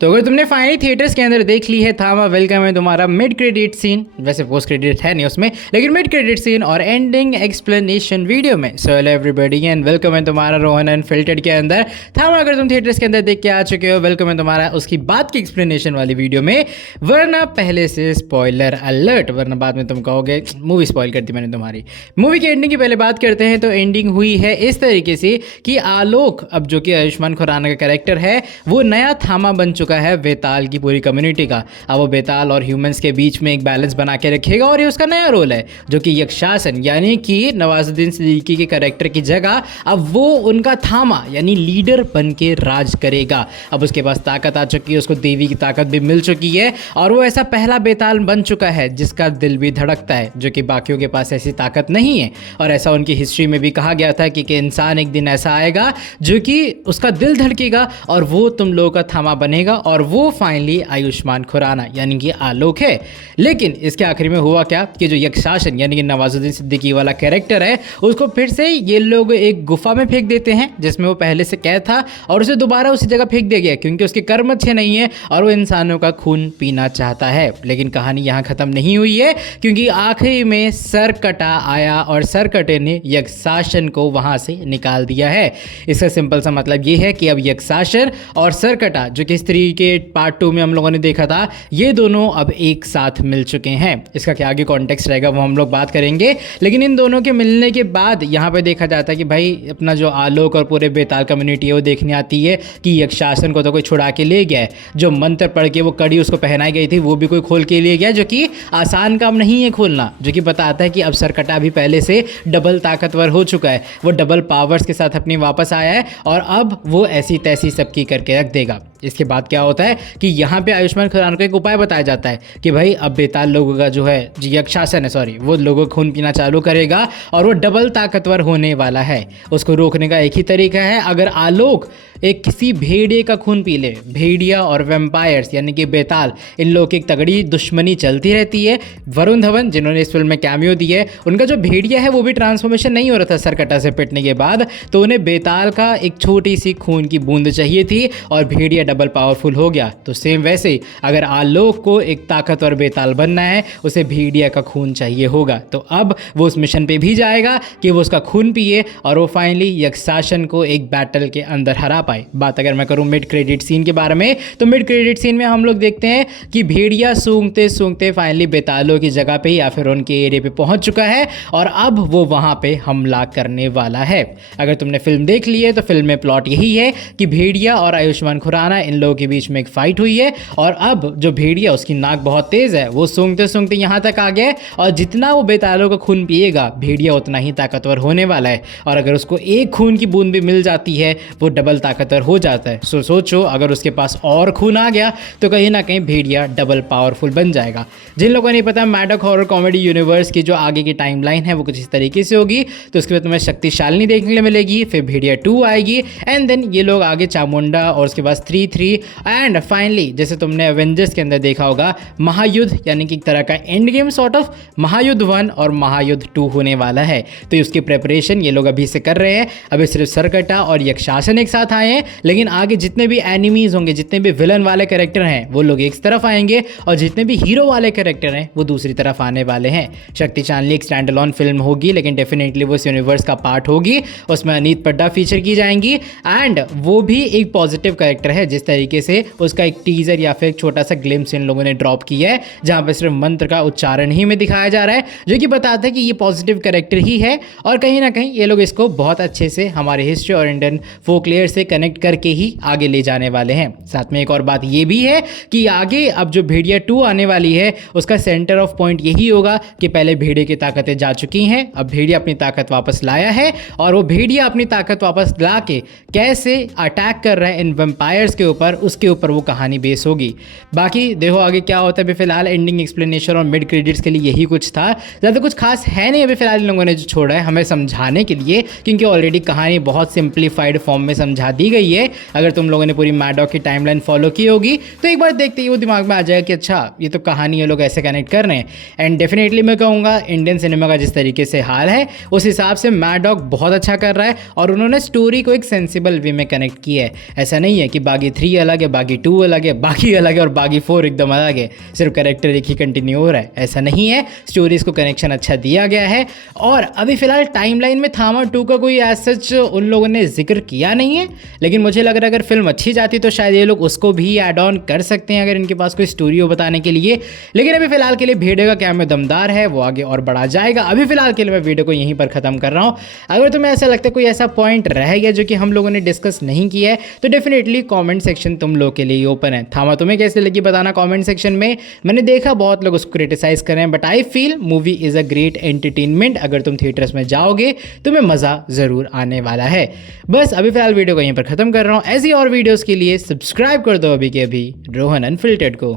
तो अगर तुमने फाइनली थिएटर्स के अंदर देख ली है थामा, वेलकम है तुम्हारा मिड क्रेडिट सीन। वैसे पोस्ट क्रेडिट है नहीं उसमें, लेकिन मिड क्रेडिट सीन और एंडिंग एक्सप्लेनेशन वीडियो में। So hello everybody and welcome है तुम्हारा रोहन अनफिल्टर्ड के अंदर। थामा अगर तुम थिएटर्स के अंदर देख के आ चुके हो, वेलकम है तुम्हारा उसकी बात की एक्सप्लेनेशन वाली वीडियो में। वरना पहले से स्पॉइलर अलर्ट, वरना बाद में तुम कहोगे मूवी स्पॉइल कर दी मैंने तुम्हारी। मूवी की एंडिंग की पहले बात करते हैं तो एंडिंग हुई है इस तरीके से कि आलोक, अब जो कि आयुष्मान खुराना का कैरेक्टर है, वो नया थामा बन चुका है बेताल की पूरी कम्युनिटी का। अब वो बेताल और ह्यूमंस के बीच में एक बैलेंस बना के रखेगा और ये उसका नया रोल है, जो कि यक्षासन यानी कि नवाजुद्दीन सिद्दीकी के कैरेक्टर की जगह अब वो उनका थामा यानी लीडर बन के राज करेगा। अब उसके पास ताकत आ चुकी है, उसको देवी की ताकत भी मिल चुकी है और वो ऐसा पहला बेताल बन चुका है जिसका दिल भी धड़कता है, जो कि बाकियों के पास ऐसी ताकत नहीं है। और ऐसा उनकी हिस्ट्री में भी कहा गया था कि इंसान एक दिन ऐसा आएगा जो कि उसका दिल धड़केगा और वो तुम लोगों का थामा बनेगा, और वो फाइनली आयुष्मान खुराना यानी कि आलोक है। लेकिन इसके आखिर में हुआ क्या कि जो यक्षासन यानी कि नवाजुद्दीन सिद्दीकी वाला कैरेक्टर है, उसको फिर से ये लोग एक गुफा में फेंक देते हैं जिसमें वो पहले से कैद था, और उसे दोबारा उसी जगह फेंक दिया गया क्योंकि उसके कर्म अच्छे नहीं है और वो इंसानों का खून पीना चाहता है। लेकिन कहानी यहाँ खत्म नहीं हुई है, क्योंकि आखिरी में सरकटा आया और सरकटे ने यक्षासन को वहां से निकाल दिया है। इसका सिंपल सा मतलब ये है कि अब यक्षासन और सरकटा, जो कि स्त्री के पार्ट 2 में हम लोगों ने देखा था, ये दोनों अब एक साथ मिल चुके हैं। इसका क्या आगे कॉन्टेक्स्ट रहेगा वो हम लोग बात करेंगे, लेकिन इन दोनों के मिलने के बाद यहाँ पे देखा जाता है कि भाई अपना जो आलोक और पूरे बेताल कम्युनिटी है वो देखने आती है कि यक्षासन को तो कोई छुड़ा के ले गया है। जो मंत्र पढ़ के वो कड़ी उसको पहनाई गई थी वो भी कोई खोल के ले गया, जो कि आसान काम नहीं है खोलना, जो कि बताता है कि अब सरकटा भी पहले से डबल ताकतवर हो चुका है। वो डबल पावर्स के साथ अपनी वापस आया है और अब वो ऐसी तैसी सबकी करके रख देगा। इसके बाद क्या होता है कि यहाँ पे आयुष्मान खुराना को एक उपाय बताया जाता है कि भाई अब बेताल लोगों का जो है यक्षासन है, सॉरी, वो लोगों को खून पीना चालू करेगा और वो डबल ताकतवर होने वाला है। उसको रोकने का एक ही तरीका है, अगर आलोक एक किसी भेड़िए का खून पी ले। भेड़िया और वेम्पायर्स यानी कि बेताल, इन लोगों की एक तगड़ी दुश्मनी चलती रहती है। वरुण धवन जिन्होंने इस फिल्म में कैमियो दी है, उनका जो भेड़िया है वो भी ट्रांसफॉर्मेशन नहीं हो रहा था सरकटा से पिटने के बाद, तो उन्हें बेताल का एक छोटी सी खून की बूंद चाहिए थी और भेड़िया डबल पावरफुल हो गया। तो सेम वैसे ही अगर आलोक को एक ताकतवर बेताल बनना है, उसे भेड़िया का खून चाहिए होगा। तो अब वो उस मिशन पे भी जाएगा कि वो उसका खून पिए और वो फाइनली यक्षासन को एक बैटल के अंदर हरा पाए। बात अगर मैं करूं मिड क्रेडिट सीन के बारे में, तो मिड क्रेडिट सीन में हम लोग देखते हैं कि भेड़िया सूंघते सूंघते फाइनली बेतालों की जगह पे या फिर उनके एरिया पे पहुंच चुका है और अब वो वहां पे हमला करने वाला है। अगर तुमने फिल्म देख ली है तो फिल्म में प्लॉट यही है कि भेड़िया और आयुष्मान खुराना, इन लोगों के बीच में एक फाइट हुई है और अब जो भेड़िया, उसकी नाक बहुत तेज है, वो सूंघते सूंघते यहाँ तक आ गया और जितना वो बेतालों का खून पिएगा भेड़िया उतना ही ताकतवर होने वाला है। और अगर उसको एक खून की बूंद भी मिल जाती है वो डबल ताकतवर हो जाता है। सोचो अगर उसके पास और खून आ गया तो कहीं ना कहीं भेड़िया डबल पावरफुल बन जाएगा। जिन लोगों को नहीं पता, मैडक हॉरर कॉमेडी यूनिवर्स की जो आगे की टाइमलाइन है वो कुछ इस तरीके से होगी। तो उसके बाद तुम्हें शक्तिशालिनी देखने मिलेगी, फिर भेड़िया 2 आएगी एंड देन ये लोग आगे चामुंडा और उसके बाद 3 एंड फाइनली जैसे तुमने एवेंजर्स के अंदर देखा होगा महायुद्ध, यानी कि एक तरह का एंड गेम सॉर्ट ऑफ महायुद्ध 1 और महायुद्ध 2 होने वाला है। तो उसकी प्रेपरेशन ये लोग अभी से कर रहे हैं। अभी सिर्फ सरकटा और यक्षासन एक साथ आए हैं, लेकिन आगे जितने भी एनिमीज होंगे, जितने भी विलन वाले कैरेक्टर हैं, वो लोग एक तरफ आएंगे और जितने भी हीरो वाले कैरेक्टर हैं वो दूसरी तरफ आने वाले हैं। शक्तिशालिनी एक स्टैंड अलोन फिल्म होगी, लेकिन डेफिनेटली वो इस यूनिवर्स का पार्ट होगी। उसमें अनीत पड्डा फीचर की जाएंगी एंड वो भी एक पॉजिटिव कैरेक्टर है। जिस तरीके से उसका एक टीजर या फिर एक छोटा सा ग्लिम्स इन लोगों ने ड्रॉप किया है, जहां पर सिर्फ मंत्र का उच्चारण ही में दिखाया जा रहा है, जो कि बताता है कि ये पॉजिटिव कैरेक्टर ही है और कहीं ना कहीं ये लोग इसको बहुत अच्छे से हमारे हिस्ट्री और इंडियन फोकलेयर से कनेक्ट करके ही आगे ले जाने वाले हैं। साथ में एक और बात ये भी है कि आगे अब जो भेड़िया 2 आने वाली है उसका सेंटर ऑफ पॉइंट यही होगा कि पहले भेड़िए की ताकतें जा चुकी हैं, अब भेड़िया अपनी ताकत वापस लाया है और वो भेड़िया अपनी ताकत वापस ला के कैसे अटैक कर रहा है इन वेम्पायर्स के ऊपर, उसके ऊपर वो कहानी बेस होगी। बाकी देखो आगे क्या होता है। अभी फिलहाल एंडिंग एक्सप्लेनेशन और मिड क्रेडिट्स के लिए यही कुछ था, ज़्यादा कुछ खास है नहीं अभी फिलहाल इन लोगों ने जो छोड़ा है हमें समझाने के लिए, क्योंकि ऑलरेडी कहानी बहुत सिंप्लीफाइड फॉर्म में समझा दी ली गई है, अगर तुम लोगों ने पूरी मैड डॉग की टाइमलाइन फॉलो की होगी तो एक बार देखते ही वो दिमाग में आ जाएगा कि अच्छा ये तो कहानी ये लोग ऐसे कनेक्ट कर रहे हैं। एंड डेफिनेटली मैं कहूँगा इंडियन सिनेमा का जिस तरीके से हाल है उस हिसाब से मैड डॉग बहुत अच्छा कर रहा है और उन्होंने स्टोरी को एक सेंसिबल वे में कनेक्ट किया है। ऐसा नहीं है कि बागी 3 अलग है, बागी 2 अलग है, बागी अलग है और बागी 4 एकदम अलग है, सिर्फ कैरेक्टर एक ही कंटिन्यू हो रहा है, ऐसा नहीं है। स्टोरीज को कनेक्शन अच्छा दिया गया है। और अभी फिलहाल टाइमलाइन में थामा 2 का कोई एज सच उन लोगों ने जिक्र किया नहीं है, लेकिन मुझे लग रहा है अगर फिल्म अच्छी जाती तो शायद ये लोग उसको भी ऐड ऑन कर सकते हैं अगर इनके पास कोई स्टोरी हो बताने के लिए। लेकिन अभी फिलहाल के लिए भेड़े का कैमियो दमदार है, वो आगे और बढ़ा जाएगा। अभी फिलहाल के लिए मैं वीडियो को यहीं पर खत्म कर रहा हूँ। अगर तुम्हें ऐसा लगता है कोई ऐसा पॉइंट रह गया जो कि हम लोगों ने डिस्कस नहीं किया है तो डेफिनेटली कमेंट सेक्शन तुम लोग के लिए ओपन है। थामा तुम्हें कैसे लगी बताना कमेंट सेक्शन में। मैंने देखा बहुत लोग उसको क्रिटिसाइज कर रहे हैं, but I feel movie is a great entertainment. अगर तुम थिएटर्स में जाओगे तुम्हें मज़ा ज़रूर आने वाला है। बस अभी फिलहाल वीडियो को यहीं पर ख़त्म कर रहा हूँ। ऐसी और वीडियोज़ के लिए सब्सक्राइब कर दो अभी के अभी रोहन अनफिल्टर्ड को।